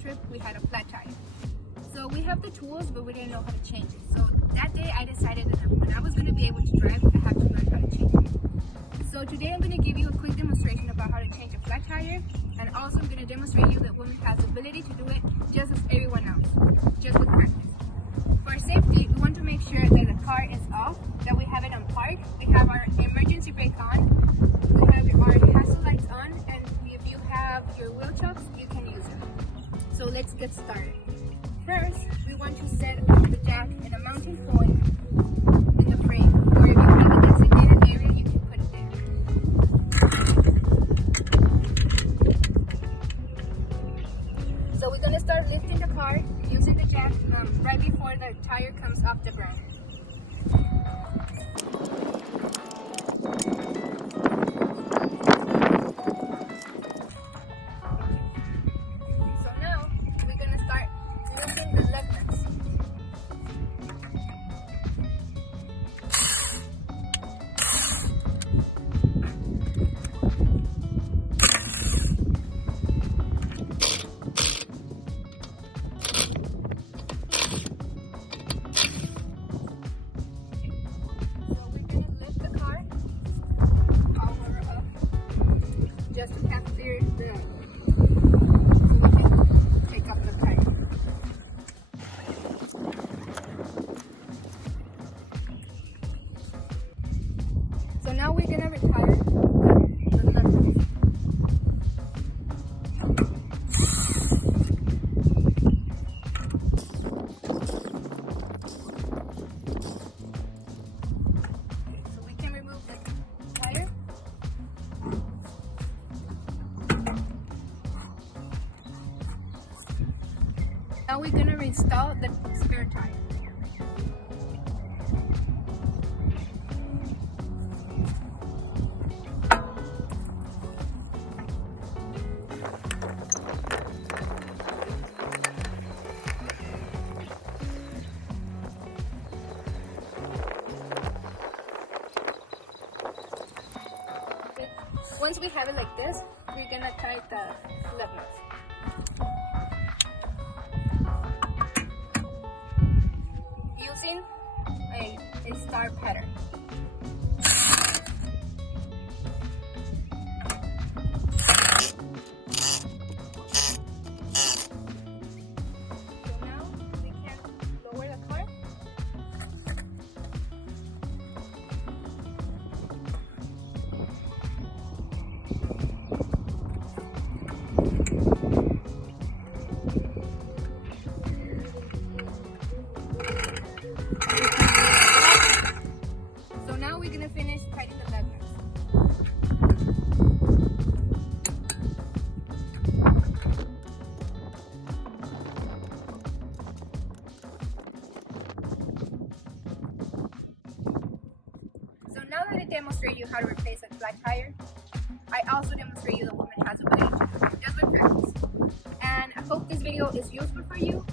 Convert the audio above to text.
trip, we had a flat tire. So we have the tools, but we didn't know how to change it. So that day I decided that when I was going to be able to drive, I had to learn how to change it. So today I'm going to give you a quick demonstration about how to change a flat tire, and also I'm going to demonstrate you that women has the ability to do it just as everyone else, just with practice. For safety, we want to make sure that the car is off, that we have it on park, we have our emergency brake on, we have our hazard lights on, and if you have your wheel chocks, you can use it. So let's get started. First, we want to set the jack in a mounting point in the frame, or if you have a designated area, you can put it there. So we're going to start lifting the car using the jack right before the tire comes off the ground. So now we're going to start lifting the lug nuts. Just to capture the so we can take up the tire. So now we're gonna retire the lug nuts. So we can remove the tire. Now we're going to reinstall the spare tire. Once we have it like this, we're going to tie the lug nuts. Using a star pattern. So now we can lower the car. So now we're going to finish tightening the lug nuts. So now that I demonstrate you how to replace a flat tire, I also demonstrate you the woman has a ability to do it just with practice. And I hope this video is useful for you.